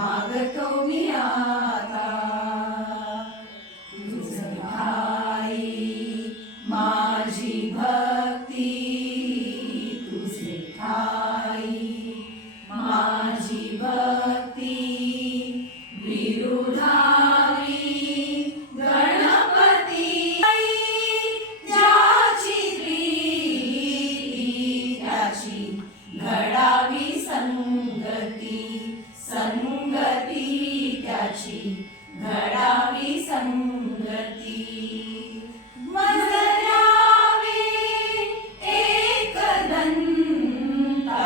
मागतो मी आता तुझं ठाई माझी भक्ती तुझे ठाई माझी भक्ती विरुधावी गणपती ज्याची प्रीती त्याची घडावी संगती संगती त्याची घडावी संगती मज द्यावे एकदंता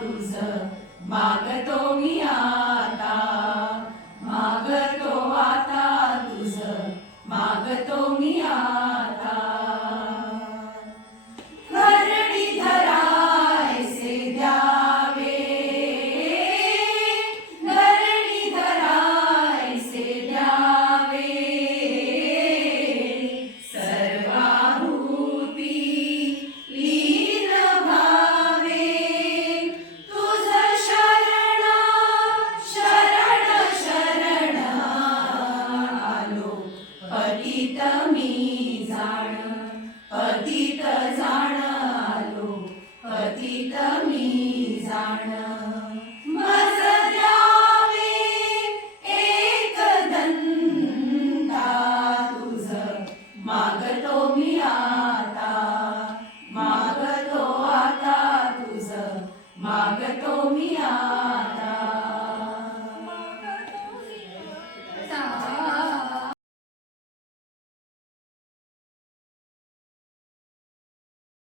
तुझं मागतो मी आता मागतो आता तुझं मागतो मी आता करडी धरायचे द्यावे करडी धरायचे द्यावे सर्वाभूती लीन भावे तुझं शरण शरण शरण आलो पतित मी जाण पतित जाण आलो पतित मी जाण मज द्यावे एकदंता तुझं मागतो मी आता मागतो आता तुझं मागतो मी आता